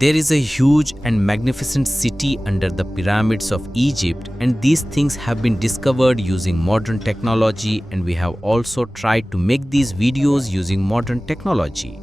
There is a huge and magnificent city under the pyramids of Egypt, and these things have been discovered using modern technology, and we have also tried to make these videos using modern technology.